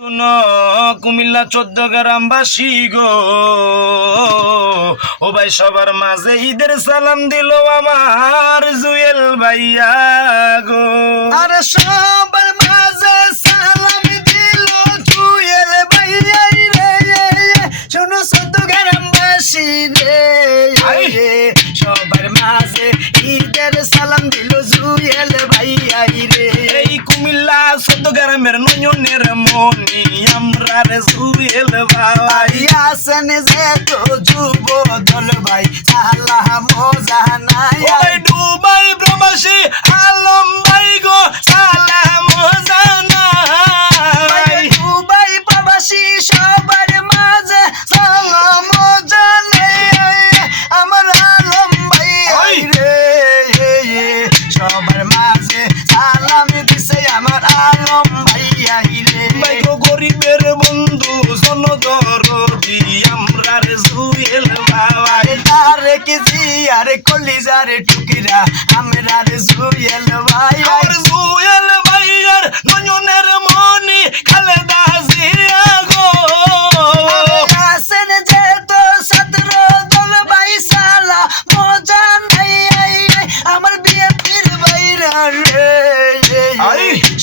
শুনো কুমিল্লা 14 গ্রামবাসী গো, ও ভাই সবার মাঝে ঈদের সালাম দিল আমার জুয়েল ভাইয়া গো। আরে সবার মাঝে সালাম দিল জুয়েল ভাইয়া রে, শোনো 14 গ্রামবাসী রে, সবার মাঝে ঈদের সালাম দিল জুয়েল ভাইয়া রে। এই কুমিল্লা 14 গ্রামের নয়নের মনি আমরা রে জুয়েল ভাই আসেন যে তো যুব দল ভাই সালাম জানাই। ওই দুবাই প্রবাসী আলম ভাই গো সালাম জানাই। দুবাই প্রবাসী সবার মাঝে সালাম জানাই, আমার আলম ভাই রে, সবার মাঝে সালাম দিছে আমার আলম ভাইয়া রে। ভাই গো গরিবের বন্ধু জনদরদি আমরা রে জুয়েল ভাই। তারে কেজি আরে কলিজারে টুকিরা আমরা রে জুয়েল ভাই। আর জুয়েল ভাইয়ার নয়নের মনি খালেদা জিয়া গো। আসেন যে তো 17 দল ভাই সালা মজা নাই, আমার বিএনপির ভাইরা রে,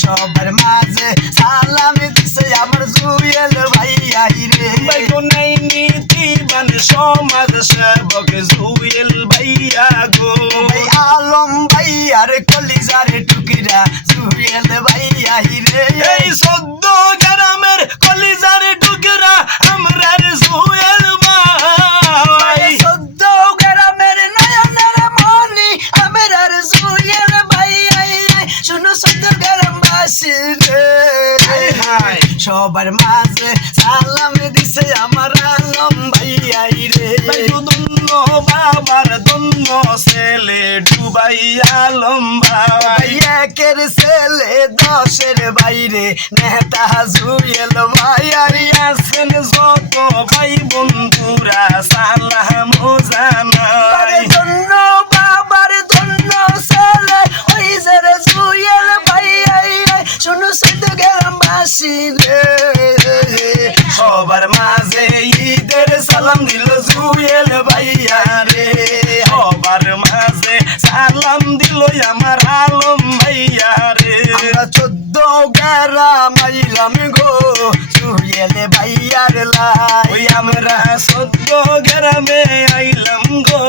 সবার মাঝে সালাম দিছে আমার জুয়েল ভাইয়া রে। ভাই গো নাই নীতিবান সমাজ সেবক জুয়েল ভাইয়া গো। ভাই আলম ভাইয়ার কলিজারে টুকিরা জুয়েল ভাইয়া রে। এই 14 গ্রামের কলিজার টুকরা আমরা রে জুয়েল ভাই। 14 গ্রামের নয়নের মনি আমার জুয়েল ভাইয়া, শুনো 14 গ্রামবাসী রে, সবার মাঝে সালাম দিছে আমার আলম ভাইয়া রে। ভাই গো ধন্য বাবার ধন্য ছেলে ডুবাই আলম ভাই। একের ছেলে 10-এর বাইরে নেতা জুয়েল ভাইয়া রে। আছেন যত ভাই বন্ধুরা সালাম জানাই। ধন্য বাবার ধন্য ছেলে ওই যে রে জুয়েল ভাইয়া, শুনো 14 গ্রামবাসী রে, সবার মাঝে ঈদের সালাম দিল জুয়েল ভাইয়া রে। সবার মাঝে সালাম দিল আমার আলম ভাইয়া রে। আমরা 14 গ্রাম আইলাম গো জুয়েল ভাইয়ার লাই। ওই আমরা 14 গ্রামে আইলাম গো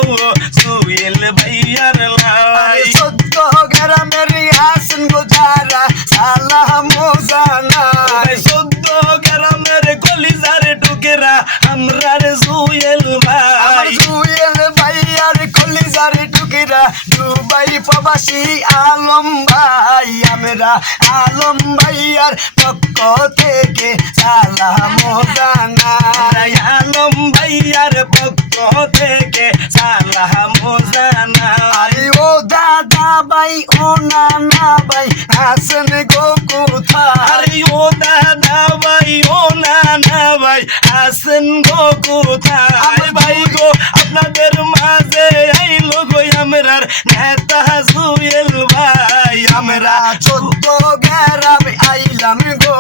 জুয়েল ভাইয়ার লাই। 14 গ্রামের আসেন গো যারা সালাম জানাই। 14 গ্রামের কলিজার টুকেরা আমরা রে জুয়েল আমার ভাই। জুয়েল ভাইয়ার কলিজার টুকিরা দুবাই প্রবাসী আলম ভাই, আমরা আলম ভাইয়ার পক্ষ থেকে সালাম জানাই। আলম ভাইয়ার পক্ষ থেকে সালাম জানাই। আরে ও দাদা ভাই ও নানা ভাই আসেন গো কোথায়? আরে ও দাদা ভাই ও নানা ভাই আসেন গো কোথায়? ভাই গো আপনাদের মাঝে আইলো গো আমরার নেতা জুয়েল ভাই। আমরা 14 গ্রামে আইলাম গো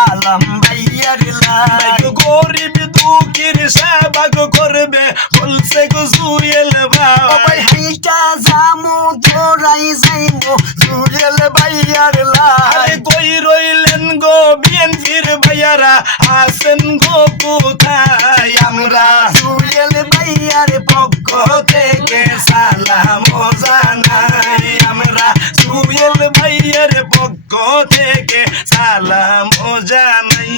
আলম ভাইয়ার লাই। ভাই গো গরিব দুঃখীর সেবা গো করবে বলছে গো জুয়েল ও ভাই ভাই। হাইটা জামু ধরাই যাইবো জুয়েল ভাইয়ার লাই। আরে কই রইলেন গো বিএনপির ভাইয়ারা আসেন গো কোথায়? আমরা জুয়েল ভাইয়ার পক্ষ থেকে সালাম জানাই। আমরা জুয়েল ভাইয়ের পক্ষ থেকে সালাম জানাই।